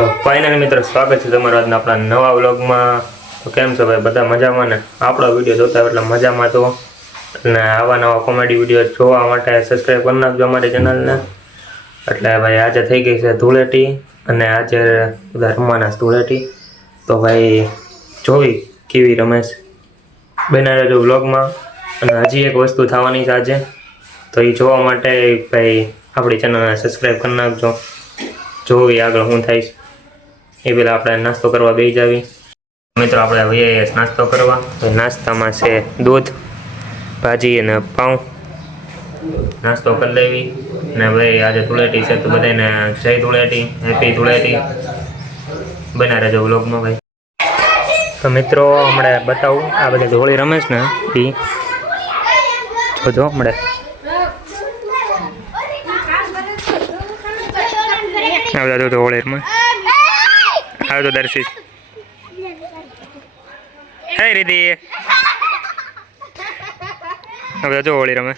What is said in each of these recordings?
તો ફાઇનલી મિત્રો સ્વાગત છે તમારું આજના આપણા નવા વ્લોગમાં। તો કેમ છો ભાઈ, બધા મજામાં ને? આપણો વિડીયો જોતા એટલે મજામાં તો, અને આવા નવા કોમેડી વિડીયો જોવા માટે સબસ્ક્રાઈબ કરી નાખજો અમારી ચેનલને। એટલે ભાઈ આજે થઈ ગઈ છે ધૂળેટી, અને આજે બધા રમવાના ધૂળેટી। તો ભાઈ જોવી કેવી રમેશ બનાવી રહેજો વ્લોગમાં। અને હજી એક વસ્તુ થવાની છે આજે, તો એ જોવા માટે ભાઈ આપણી ચેનલને સબસ્ક્રાઈબ કરી નાખજો। જોવી આગળ શું થાય એ પહેલાં આપણે નાસ્તો કરવા બેસી જાવી। મિત્રો આપણે હવે નાસ્તો કરવા, નાસ્તામાં છે દૂધ, ભાજી અને પાઉં। નાસ્તો કરી લેવી ને ભાઈ આજે ધૂળેટી છે, તો બધાને જય ધૂળેટી, હેપી ધૂળેટી। બના રહેજો વ્લોગમાં ભાઈ। તો મિત્રો હમણાં બતાવું આ બધી હોળી રમે છે ને એ જોજો હમણાં। આવતા તો હોળીમાં આવતો દર્શિત, હે રીતિ હવે જો હોળી રમે।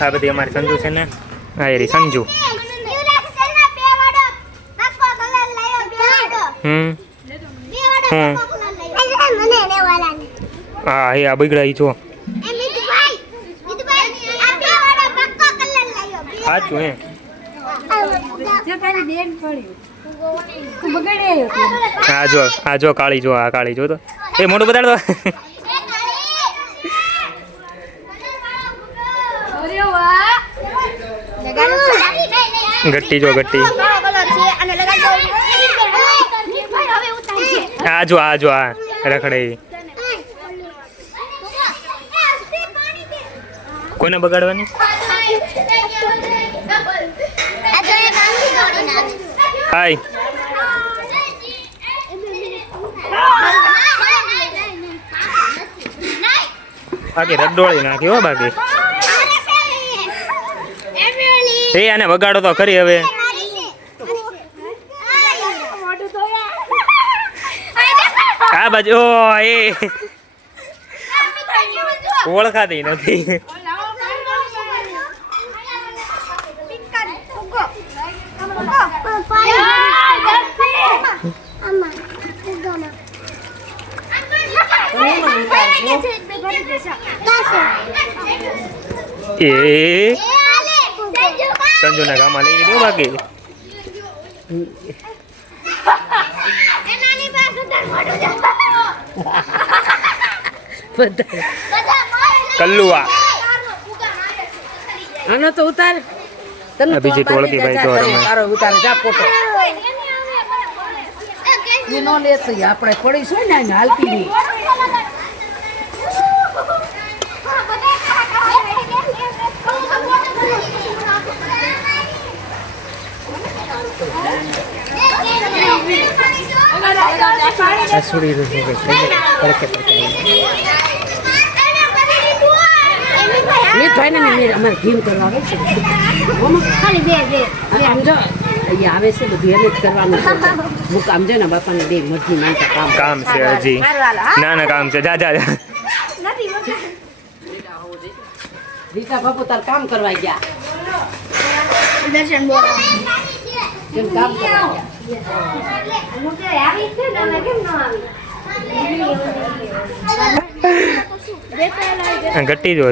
આ બધી અમારી સંજુ છે ને, હા એ સંજુ। હા એ આ બગડા જો સાચું હે। આ જો કાળી જો, આ કાળી જો તો એ મોટું બતાડ દો। ગટ્ટી જો ગટ્ટી, આ જો આ રખડે। કોને બગાડવાની? હાય બાકી રગડોળી નાખી હો બાકી। એ આને વગાડો તો ખરી હવે। આ બાજુ એ ઓળખાતી નથી। એ સંજુ ના ગામમાં લઈ ગયો બાકી। કલ્લુઆ આનો તો ઉતાર, બીજી ટોળકી ભાઈ જો રમે। તારો ઉતાર જા ફોટો એ નો લેતો આપણે પડીશું ને હાલતી ની। મીઠાઈ ને અમારે ઘીમ કરવા આવે છે, ખાલી બે સમજો અહીંયા આવે છે બધું એને જ કરવાનું છે। મુકામ છે ને બાપાને બે મરજી માનતા કામ છે હજી, ના કામ છે। જા રીતા બાપુ તાર કામ કરવા ગયા, દર્શન કેમ કામ કરવા ગયા? ગટ્ટી જો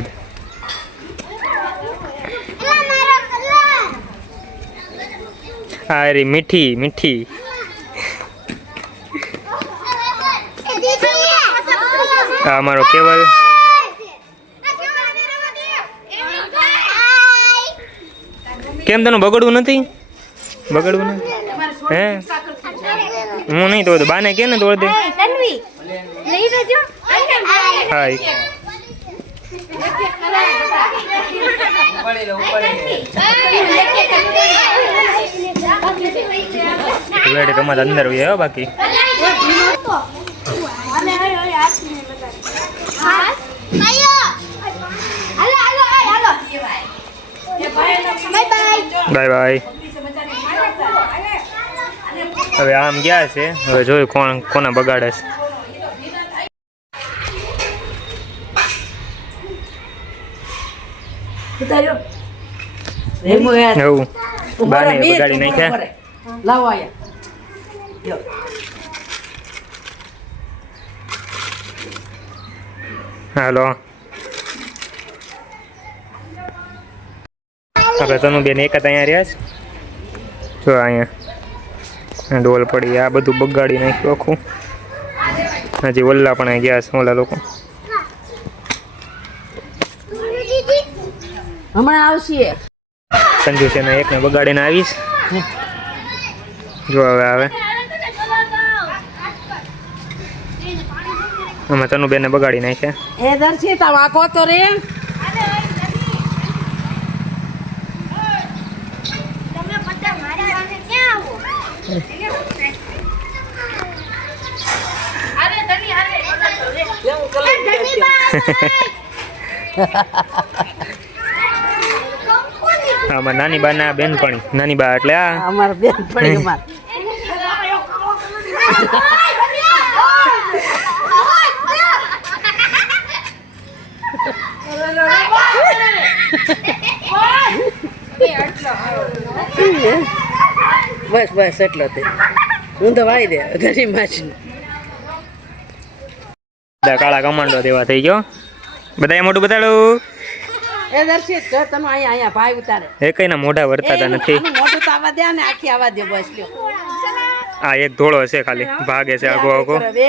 અરે મીઠી આ અમારો કેવલ કેમ તને બગડવું નથી? બગડવું નથી હે? હું નહીં તો બાને કે ને તોડ દે। હાય તમારે અંદર હોય બાકી બાય બાય। હવે આમ ગયા છે, હવે જોયું કોણ કોના બગાડે છે। ઉતાર્યો રેમો યાર એવું ઉભા બાને રહે, બે બગાડી તું નાખ્યા ઉભા રહે. લાવો આયા યો હાલો આપણે તનુ બેન એક જ અહીંયા રહ્યા છે જો અહીંયા ડોલ પડી આ બધું બગાડી નાખ્યું આખું હજી ઓલા પણ ગયા છે ઓલા લોકો હમણાં આવશે સંજુ છે ને એકને બગાડીને આવીશ જો હવે આવે અમે તનુ બેનને બગાડી નાખ્યા એ દર્શિત આ વાકો તો રે આમાં નાની બા ના બેનપણી નાની બા એટલે આ અમાર બેન પડી અમાર બસ બસ એટલો તે હું તો વાઈ દે ઘણી માછી બધા કાળા કમાન્ડો દેવા થઈ ગયો બધા મોટું બતાડું એ દર્શિત જો તમે અહીંયા અહીંયા ભાઈ ઉતારે એ કઈ ના મોઢા વર્તાતા નથી આનું મોઢું તો આવા દે ને આખી આવા દે બસ લ્યો આ એક ધોળો છે ખાલી ભાગે છે આગો આગો બે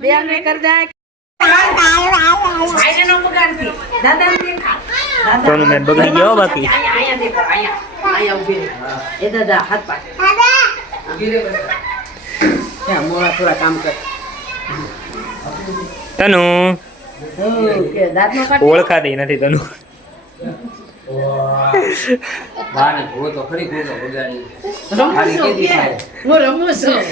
બે આને કર દે ભાઈને નો બગાડતી દાદા ને દેખા તનુ બેન બગડી ગયો બાકી અહીંયા દેખો અહીંયા ઊભી રહે એ દાદા હાથ પાડ ઊભી રહે બસ ત્યાં મોળા થોડા કામ કર તનુ કે દાંત નો કાઢ ઓળખાતી નથી તનુ બાને ભૂવો તો ખરી ભૂવો બગાડી. રમું છું કે હું રમું છું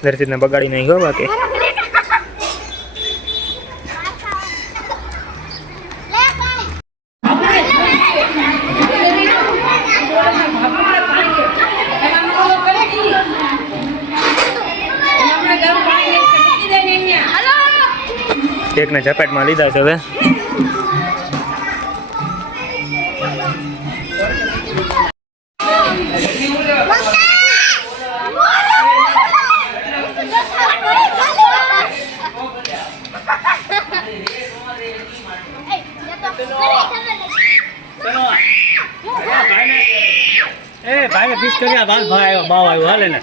દર્શિતને બગાડી નાખ્યો બાકી એકને ઝપેટમાં લીધા છે હવે ભાઈને ફીસ કર્યા બાલ ભાઈ આવ્યો બાવ આવ્યો હાલે ને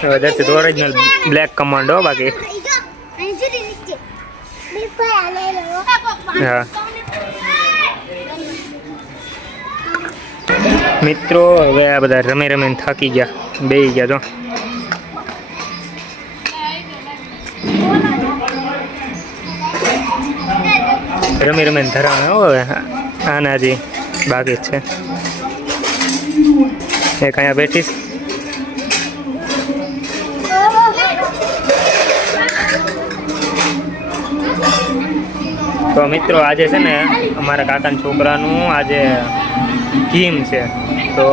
હવે દર્શિત ઓરિજિનલ બ્લેક કમાન્ડો બાકી હા મિત્રો હવે આ બધા રમે રમીને થાકી ગયા બેસી ગયા જો રમી રમીને ધરાવે હો હવે આના હજી બાકી જ છે એક અહીંયા બેઠીશ તો મિત્રો આજે છે ને અમારા કાકાના છોકરાનું આજે ગેમ છે તો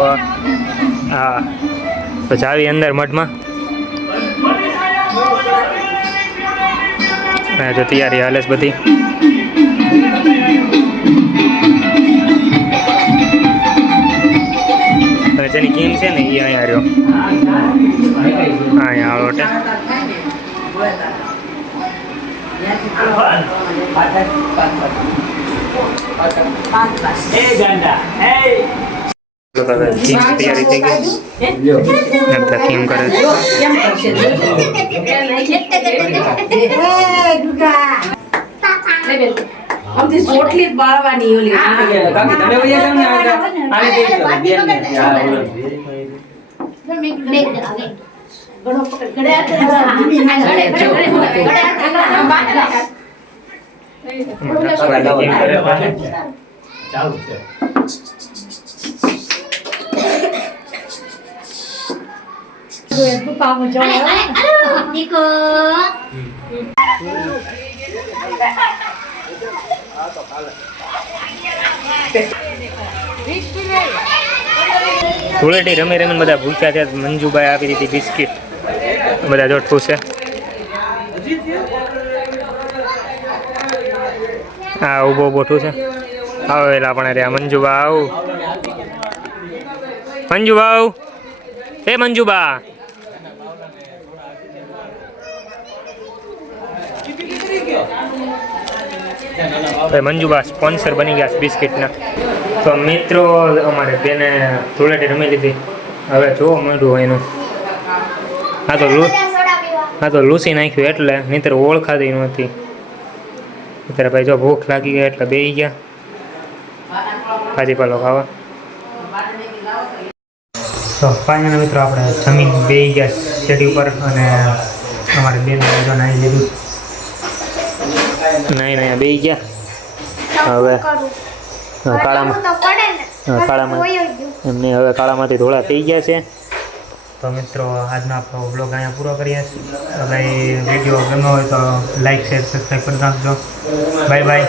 હા તો જાવી અંદર મઠમાં જો તૈયારી હાલે છે બધી જેની ગેમ છે ને એ અહીંયા રહ્યો અહીંયા આવડે તૈયારી થઈ ગઈ થીમ કરે ચોટલી જ બાળવાની ઓલી કાકી તમે વયા જાવ ને આને દેખજો બેન ને ઘણો પકડ ઘડે ચાલુ છે ધૂળેટી રમી રમીને બધા ભૂખ્યા થયા. મંજુભાઈ આપી દીધી બિસ્કિટ. બધા જો ઠૂસે. હા ઊભો ઊભો ઠૂસે. આવો એલા પણ રે મંજુબા આવું. મંજુબા આવું. એ મંજુબા મંજુબા સ્પોન્સર બની ગયા છે બિસ્કિટના. તો મિત્રો અમારે બેને ધૂળેટી રમી લીધી. હવે જોવા મળ્યું હોય એનું. આ તો લૂસી નાખ્યું એટલે નહીંતર ઓળખાતી નહોતી. અત્યારે ભાઈ જો ભૂખ લાગી ગઈ એટલે બેસી ગયા ભાજીપાલો ખાવા. તો ફાઇનલ મિત્રો આપણે જમીન બેસી ગયા સીડી ઉપર અને અમારે બેન જો નાહી લીધું. નહીં બેસી ગયા. હવે કાળામાં એમને હવે કાળામાંથી ધોળા થઈ ગયા છે. તો મિત્રો આજનો આપણો બ્લોગ અહીંયા પૂરો કરીએ છીએ. તો ભાઈ વિડીયો ગમ્યો હોય તો લાઈક શેર સબસ્ક્રાઈબ કરી નાખજો. Bye bye.